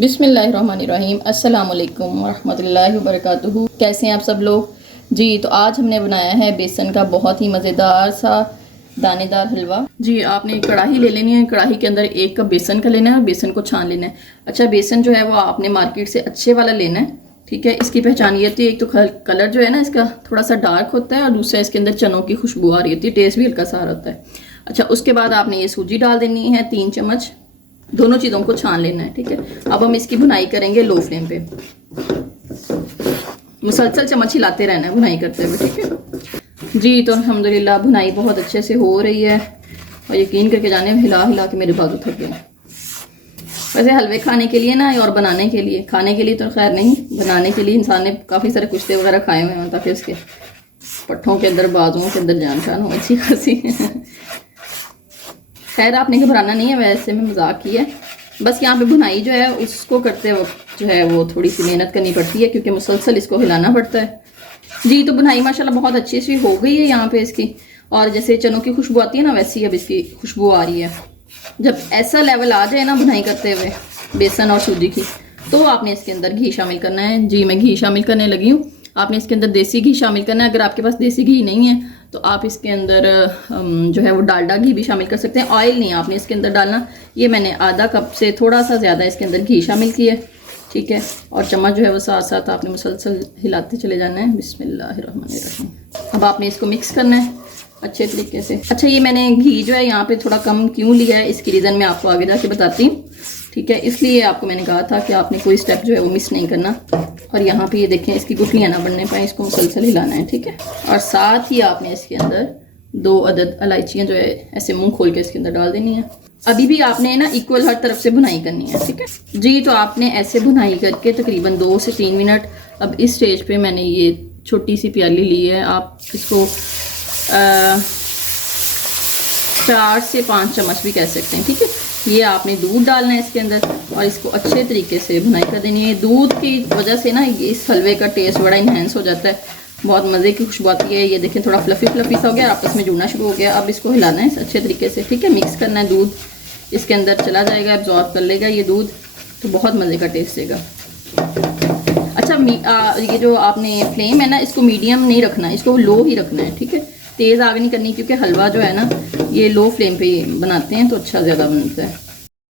बिस्मिल्लाहिर्रहमानिर्रहीम अस्सलामुअलैकुम वरहमतुल्लाहि वबरकातुहू। कैसे हैं आप सब लोग जी। तो आज हमने बनाया है बेसन का बहुत ही मज़ेदार सा दानेदार हलवा। जी आपने कढ़ाई ले लेनी है, कढ़ाई के अंदर 1 कप बेसन का लेना है और बेसन को छान लेना है। अच्छा बेसन जो है वो आपने मार्केट से अच्छे वाला लेना है, ठीक है। इसकी पहचान ये होती है, एक तो कलर जो है ना इसका थोड़ा सा डार्क होता है और दूसरा इसके अंदर चनों की खुशबू आ रही होती है, टेस्ट भी हल्का सा आ रहा होता है। अच्छा उसके बाद आपने ये सूजी डाल देनी है 3 चम्मच, दोनों चीज़ों को छान लेना है, ठीक है। अब हम इसकी भुनाई करेंगे लो फ्लेम पे, मुसलसल चम्मच हिलाते रहना है भुनाई करते हुए, ठीक है जी। तो अल्हम्दुलिल्लाह भुनाई बहुत अच्छे से हो रही है और यकीन करके जाने हिला हिला के मेरे बाजू थक गए। वैसे हलवे खाने के लिए ना और बनाने के लिए, खाने के लिए तो खैर नहीं, बनाने के लिए इंसान ने काफ़ी सारे कुश्ते वगैरह खाए हुए हैं ताकि उसके पट्ठों के अंदर बाजुओं के अंदर जान शान हो अच्छी खासी। खैर आपने घबराना नहीं है, वैसे में मजाक की है। बस यहाँ पे भुनाई जो है उसको करते वक्त जो है वो थोड़ी सी मेहनत करनी पड़ती है क्योंकि मुसलसल इसको हिलाना पड़ता है जी। तो भुनाई माशाल्लाह बहुत अच्छी सी हो गई है यहाँ पे इसकी, और जैसे चनों की खुशबू आती है ना वैसी अब इसकी खुशबू आ रही है। जब ऐसा लेवल आ जाए ना भुनाई करते हुए बेसन और सूजी की, तो आपने इसके अंदर घी शामिल करना है जी। मैं घी शामिल करने लगी हूँ। आपने इसके अंदर देसी घी शामिल करना है। अगर आपके पास देसी घी नहीं है तो आप इसके अंदर जो है वो डालडा घी भी शामिल कर सकते हैं। ऑयल नहीं आपने इसके अंदर डालना। ये मैंने आधा कप से थोड़ा सा ज़्यादा इसके अंदर घी शामिल किया है, ठीक है। और चम्मच जो है वो साथ साथ आपने मुसलसल हिलाते चले जाना है। बिस्मिल्लाहिर्रहमानिर्रहीम। अब आपने इसको मिक्स करना है अच्छे तरीके से। अच्छा ये मैंने घी जो है यहाँ पे थोड़ा कम क्यों लिया है, इसकी रीज़न मैं आपको आगे जाके बताती हूँ, ठीक है। इसलिए आपको मैंने कहा था कि आपने कोई स्टेप जो है वो मिस नहीं करना। और यहाँ पे ये देखें इसकी गुठलियाँ ना बनने पाए, इसको मुसलसल हिलाना है, ठीक है। और साथ ही आपने इसके अंदर 2 अदद इलायचियाँ जो है ऐसे मुंह खोल के इसके अंदर डाल देनी है। अभी भी आपने ना इक्वल हर तरफ से भुनाई करनी है, ठीक है जी। तो आपने ऐसे भुनाई करके तकरीबन 2 से 3 मिनट। अब इस स्टेज पे मैंने ये छोटी सी प्याली ली है, आप इसको 4 से 5 चम्मच भी कह सकते हैं, ठीक है। ये आपने दूध डालना है इसके अंदर और इसको अच्छे तरीके से भुनाई कर देनी है। दूध की वजह से ना इस हलवे का टेस्ट बड़ा इन्हेंस हो जाता है, बहुत मज़े की खुशबू आती है। ये देखें थोड़ा फ्लफ़ी फ्लफ़ी सा हो गया, आपस में जुड़ना शुरू हो गया। अब इसको हिलाना है अच्छे तरीके से, ठीक है। मिक्स करना है, दूध इसके अंदर चला जाएगा, एब्जॉर्ब कर लेगा ये दूध, तो बहुत मज़े का टेस्ट देगा। अच्छा ये जो आपने फ्लेम है ना इसको मीडियम नहीं रखना, इसको लो ही रखना है, ठीक है। तेज़ आग नहीं करनी क्योंकि हलवा जो है ना ये लो फ्लेम पे बनाते हैं तो अच्छा ज़्यादा बनता है।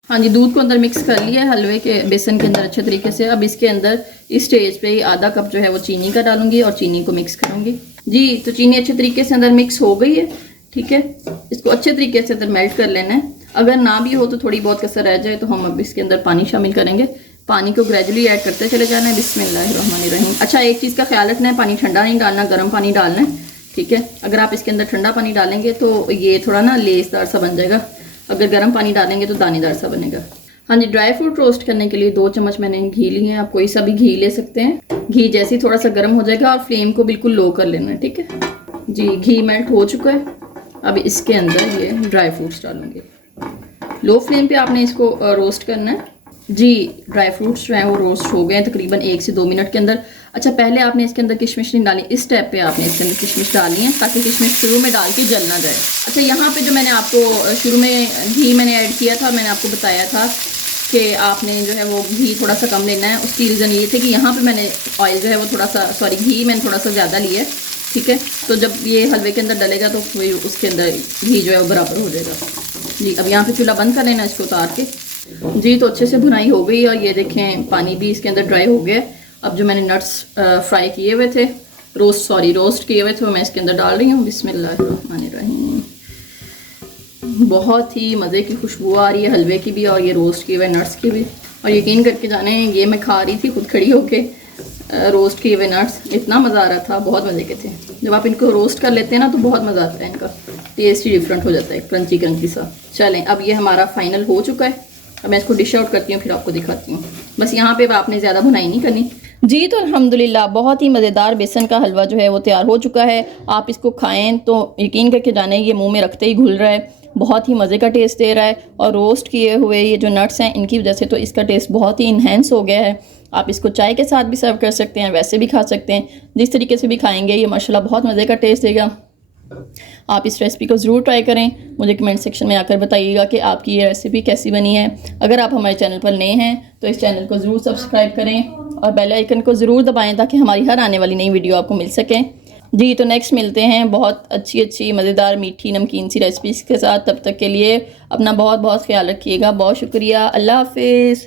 हाँ जी दूध को अंदर मिक्स कर लिया है हलवे के बेसन के अंदर अच्छे तरीके से। अब इसके अंदर इस स्टेज पे ही आधा कप जो है वो चीनी का डालूंगी और चीनी को मिक्स करूंगी जी। तो चीनी अच्छे तरीके से अंदर मिक्स हो गई है, ठीक है। इसको अच्छे तरीके से अंदर मेल्ट कर लेना है। अगर ना भी हो तो थोड़ी बहुत कसर रह जाए तो हम अब इसके अंदर पानी शामिल करेंगे। पानी को ग्रेजुअली ऐड करते चले जाना है। बिस्मिल्लाहिर्रहमानिर्रहीम। अच्छा एक चीज़ का ख्याल रखना है, पानी ठंडा नहीं डालना, गर्म पानी डालना है, ठीक है। अगर आप इसके अंदर ठंडा पानी डालेंगे तो ये थोड़ा ना लेसदार सा बन जाएगा, अगर गर्म पानी डालेंगे तो दानेदार सा बनेगा। हाँ जी ड्राई फ्रूट रोस्ट करने के लिए 2 चम्मच मैंने घी लिए हैं। आप कोई सा भी घी ले सकते हैं। घी जैसे ही थोड़ा सा गर्म हो जाएगा और फ्लेम को बिल्कुल लो कर लेना है, ठीक है जी। घी मेल्ट हो चुका है। अब इसके अंदर ये ड्राई फ्रूट्स डालूंगी। लो फ्लेम पे आपने इसको रोस्ट करना है जी। ड्राई फ्रूट्स जो हैं वो रोस्ट हो गए हैं तकरीबन 1 से 2 मिनट के अंदर। अच्छा पहले आपने इसके अंदर किशमिश नहीं डाली, इस स्टेप पे आपने इसके अंदर किशमिश डालनी है ताकि किशमिश शुरू में डाल के जल ना जाए। अच्छा यहाँ पे जो मैंने आपको शुरू में घी मैंने ऐड किया था, मैंने आपको बताया था कि आपने जो है वो घी थोड़ा सा कम लेना है। उसकी रीज़न ये थे कि यहाँ पे मैंने ऑयल जो है वो थोड़ा सा घी मैंने थोड़ा सा ज़्यादा लिया है, ठीक है। तो जब ये हलवे के अंदर डलेगा तो उसके अंदर घी जो है वो बराबर हो जाएगा जी। अब यहाँ पे चूल्हा बंद कर लेना इसको उतार के जी। तो अच्छे से भुनाई हो गई और ये देखें पानी भी इसके अंदर ड्राई हो गया। अब जो मैंने नट्स फ्राई किए हुए थे, रोस्ट किए हुए थे, वो मैं इसके अंदर डाल रही हूँ। बिस्मिल्लाहिर्रहमानिर्रहीम। बहुत ही मज़े की खुशबू आ रही है हलवे की भी और ये रोस्ट किए हुए नट्स की भी। और यकीन करके जाने ये मैं खा रही थी खुद खड़ी होके रोस्ट किए हुए नट्स, इतना मज़ा आ रहा था, बहुत मज़े के थे। जब आप इनको रोस्ट कर लेते हैं ना तो बहुत मज़ा आता है, इनका टेस्ट ही डिफरेंट हो जाता है, क्रंची क्रंची सा। चलें अब ये हमारा फाइनल हो चुका है। अब मैं इसको डिश आउट करती हूँ फिर आपको दिखाती हूँ। बस यहाँ पे आपने ज़्यादा भुनाई नहीं करनी जी। तो अल्हम्दुलिल्लाह बहुत ही मज़ेदार बेसन का हलवा जो है वो तैयार हो चुका है। आप इसको खाएं तो यकीन करके जाने ये मुंह में रखते ही घुल रहा है, बहुत ही मज़े का टेस्ट दे रहा है। और रोस्ट किए हुए ये जो नट्स हैं इनकी वजह से तो इसका टेस्ट बहुत ही इन्हेंस हो गया है। आप इसको चाय के साथ भी सर्व कर सकते हैं, वैसे भी खा सकते हैं, जिस तरीके से भी खाएंगे ये माशाल्लाह बहुत मज़े का टेस्ट देगा। आप इस रेसिपी को ज़रूर ट्राई करें। मुझे कमेंट सेक्शन में आकर बताइएगा कि आपकी ये रेसिपी कैसी बनी है। अगर आप हमारे चैनल पर नए हैं तो इस चैनल को ज़रूर सब्सक्राइब करें और बेल आइकन को ज़रूर दबाएं ताकि हमारी हर आने वाली नई वीडियो आपको मिल सके। जी तो नेक्स्ट मिलते हैं बहुत अच्छी मज़ेदार मीठी नमकीन सी रेसिपीज़ के साथ। तब तक के लिए अपना बहुत बहुत ख्याल रखिएगा। बहुत शुक्रिया। अल्लाह हाफिज़।